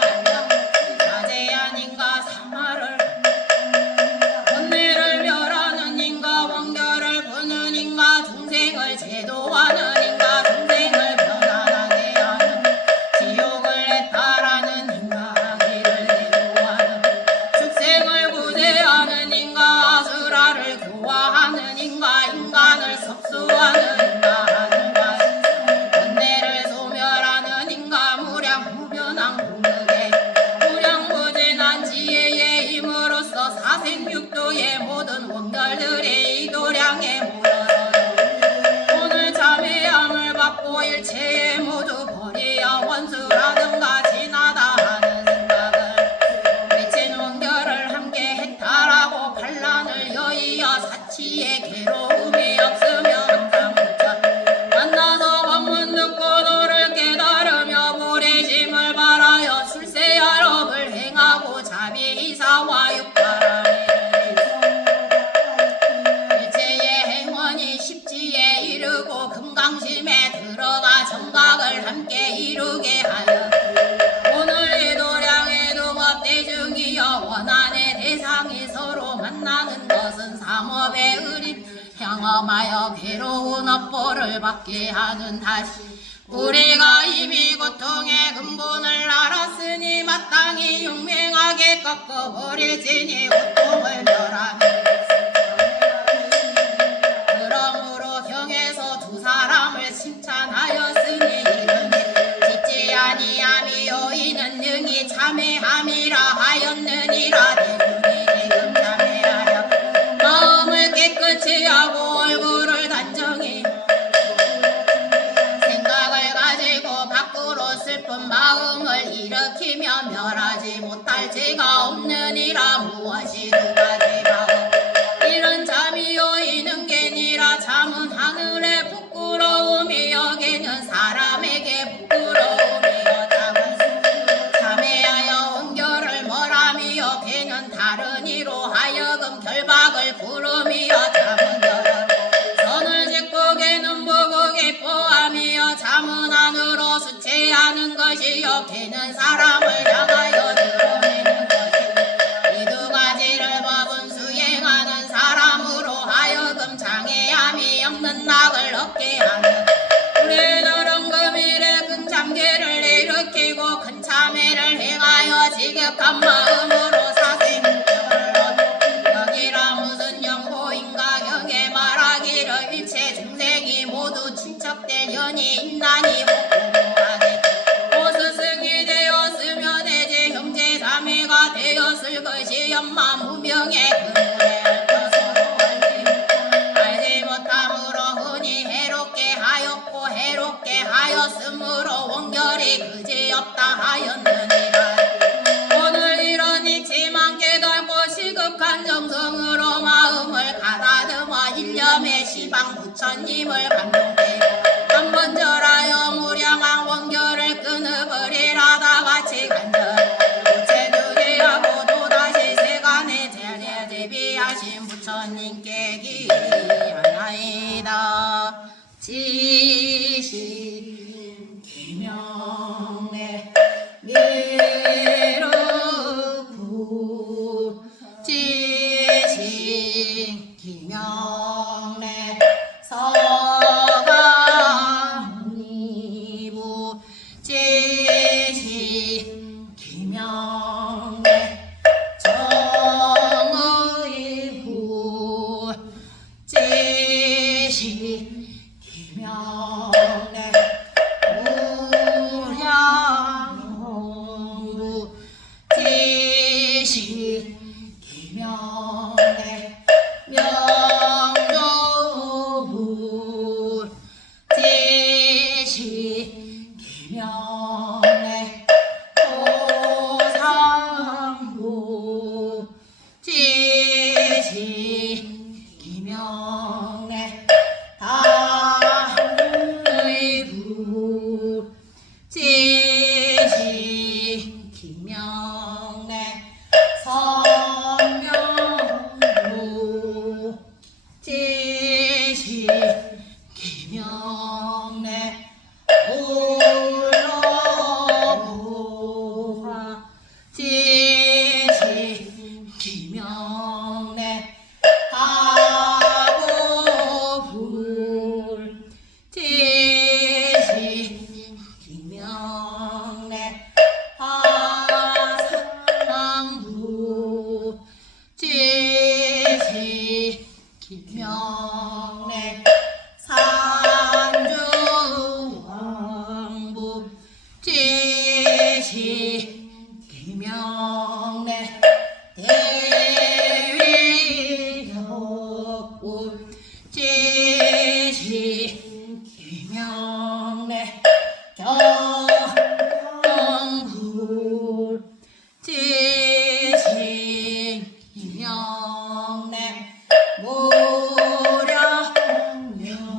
자제 아닌가 사마를 번뇌를 멸하는 인가 원결을 부는 인가 중생을 제도하는 인가 중생을 편안하게 하는 지옥을 해탈하는 인가 악의를 제도하는 축생을 구제하는 인가 아수라를 교화하는 인가 인간을 섭수하는 인가 하늘과 번뇌를 소멸하는 인가 무량무변한 공덕에 무량무진한 지혜의 힘으로써 사생육도의 모든 원결들의 이도량에 모여서 오늘 참회함을 받고 일체에 모두 버리어 원수라든가 지나다 하는 생각을 미친 원결을 함께 해탈하고 반란을 여의어 사치에 괴로움이 없으며 항상 붙여 만나서 법문 듣고 너를 깨달으며 불의심을 바라여 출세야럽을 행하고 자비이사와 육바람에 일체의 행원이 십지에 이르고 금강심에 들어가 정각을 함께 이루게 하여 오늘 이 도량의 동업대중이여 원한의 대상이 서로 만나는 것은 삼업의 의림 향험하여 괴로운 업보를 받게 하는 다시 우리가 이미 고통의 근본을 알았으니 마땅히 용맹하게 꺾어버릴지니 고통을 멸하는 그러므로 경에서 두 사람을 칭찬하였으니 이르니 짓지 아니함이요 이는 능히 참회함이라 하였느니라 대중이 지금 참회하여 마음을 깨끗이 하고 얼굴을 단정히 생각을 가지고 밖으로 슬픈 마음을 일으키며 멸하지 못할 죄가 없느니라 무엇이 두 가지가 부처니 인난이 복고하되 오스승이 되었으면 해제 형제 자매가 되었을 것이 연마 무명의 근무에 얽혀서로 알지 못함으로 흔히 해롭게 하였고 해롭게 하였으므로 원결이 그지없다 하였느니라. 오늘 이러니 지만 깨닫고 시급한 정성으로 마음을 가다듬어 일념의 시방 부처님을 감동되고 한번 절하여 무량한 원결을 끊어버리라 다같이 간절 부채두개하고 또다시 세간에 제비하신 부처님께 기하나이다. 지신 기명내 미륵부 지신 기명내 서가문이부 지신 기명내 정의부 지신 기명내 무량홍부 지신 기명내 명조부 지신 기명내 도상부 지신 기명내 다의부 지신 기명내 선명부 지신 기명내 울러부화 지신 기명내 하고불 지신 기명내 하상부 지신 기명내 산주왕부 지신 기명내 대위력부 지신 기명내 경불 지신 기명내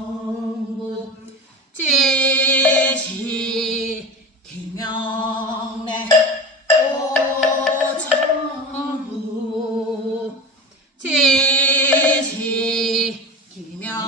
무량명부 지신 기명내 오천부 지신 기명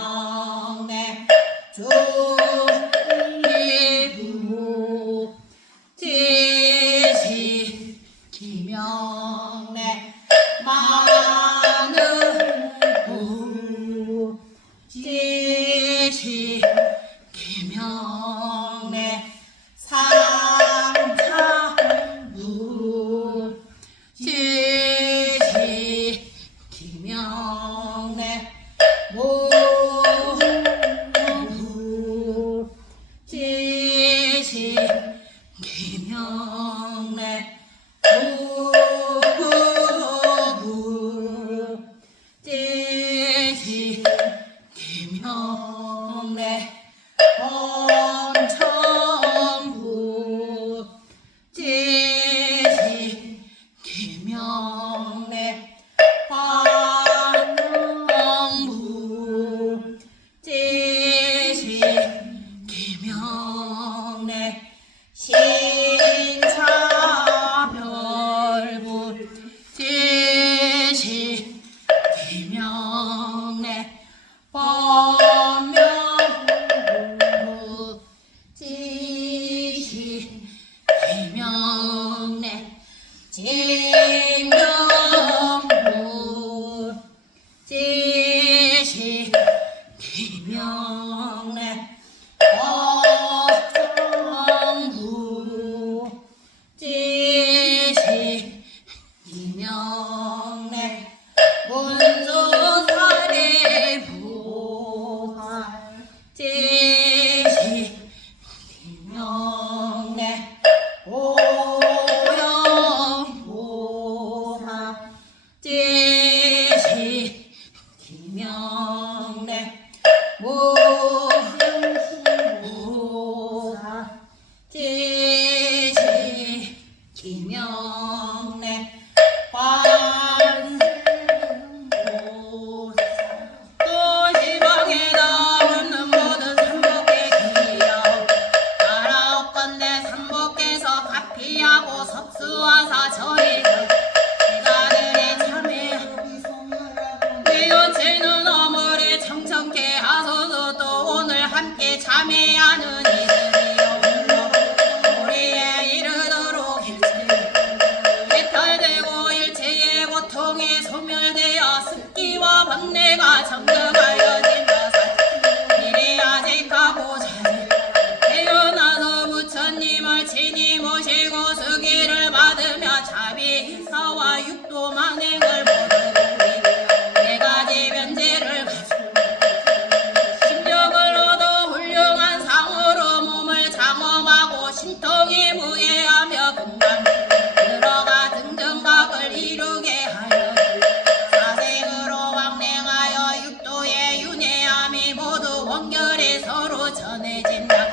무사 제시 기명래 관세음보사 또 시방에 나오는 모든 삼복의 기여 따라옵건대 삼복께서 가피하고 섭수하사 저희 대가들의 참에 내여체는 어머니 청청케 하소서. 또 오늘 함께 참회하는 이들이여 우리의 이르도록 해탈되고 일체의 고통에 소멸되어 습기와 번뇌가 정정하여 진다사 이리 아직하고 자지 태어나서 부처님을 친히 모시고 수기를 받으며 자비 인사와 육도 만행을 모두 네 가지 변제를 가지고 심력을 얻어 훌륭한 상으로 몸을 장엄하고 신통이 무예하며 금방 들어가 등정각을 이루게 하여 사생으로 왕랭하여 육도의 윤회함이 모두 원결이 서로 전해진다.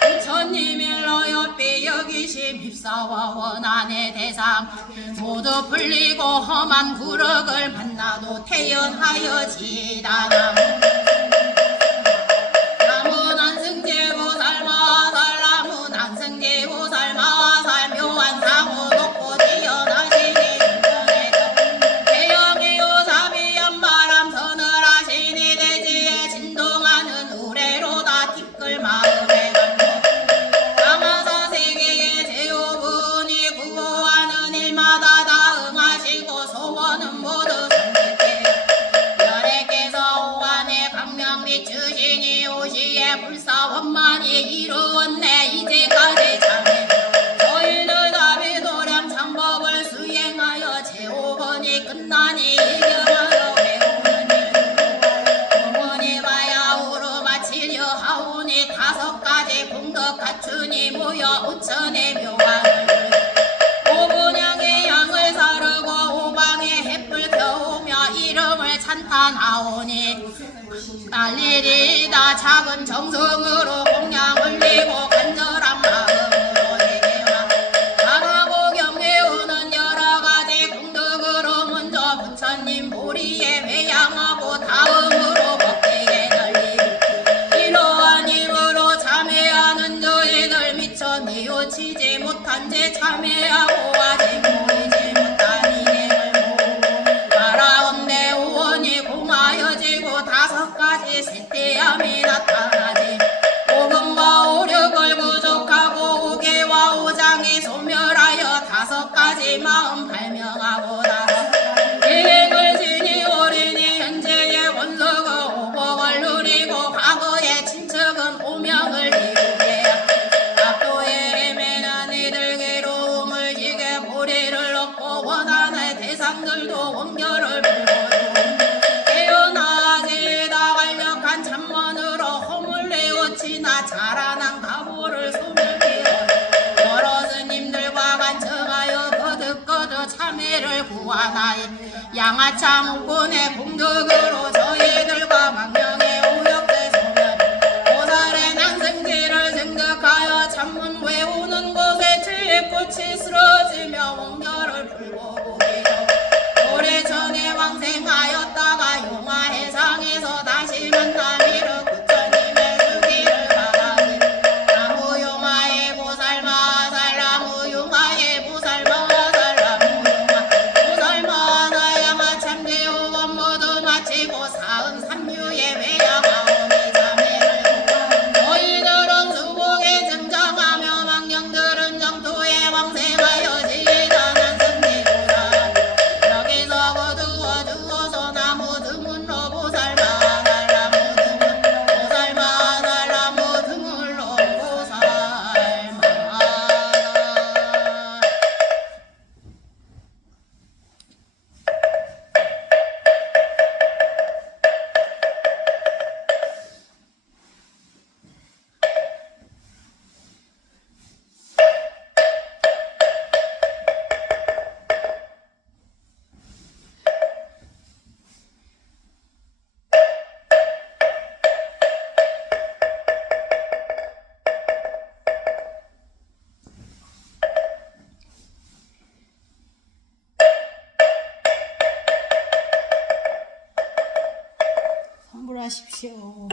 부처님 일로 옆에 여기심 휩싸와 원한의 대상 모두 풀리고 험한 구력을 만나도 태연하여지다. 나무 난승제보살 마살 나무 난승제보살 마살 묘한 상우 높고 뛰어나시니 중전에서 대영이 요사비연 바람 서늘하시니 대지에 진동하는 우레로다 티끌 마음에 감도 강화사 세계의 제오분이 구호하는 일마다 다 응하시고 소원은 모두 성취되어 열애께서 오한의 강명 비추시니 오시의 불사원만이 이루었네. 이제까지 참회 저희들 답이 도량 참법을 수행하여 제오번이 끝나니 이경하여 외우는 일로 어머니 바야흐로 마치려 하오니 5가지 공덕 갖추니 모여 5천의 묘왕을 오분양의 양을 사르고 오방의 햇불 펴오며 이름을 찬탄하오니 날일이다. 작은 정성으로 공양 올리고 간절한 마음으로 대개와 바라고 경배우는 여러가지 공덕으로 먼저 부처님 보리에 회양하고 다음으로 법계에 널리고 이러한 힘으로 참회하는 저희들 미처 뉘우치지 못한 제 참회하고 아직 모이지 못한 이행을 바라온대. 오원이 공하여지고 5가지 세태함이 나타나지 오금과 오력을 부족하고 오계와 오장이 소멸하여 5가지 마음 발명하고 계획을 지니 어린이 현재의 원석은 오복을 누리고 과거의 친척은 오명을 이루게 압도에 헤매는 이들 괴로움을 지게 보리를 얻고 원하는 대상들도 원결을 불러주고 깨어나지다 완력한 참만으로 허물 내어치나 자라난 가보를 소멸되어 여러 스님들과 간청하여 거듭거듭 참회를 구하나이 양아참 우군의 공덕으로 저희들과 망령의 오역대 소멸 보살의 난승지를 생각하여 참문 외우는 곳에 칠꽃이 쓰러지며 원결을 풀고 보기로 오래전에 왕생하였다가 용화해상에서 다시 만나미르 부처님의 수기를 받아니 나무 용화의 보살 마살 나무 용화의 보살 마살 나무 용화 보살 마살 양아참 제오원 모두 건강하십시오.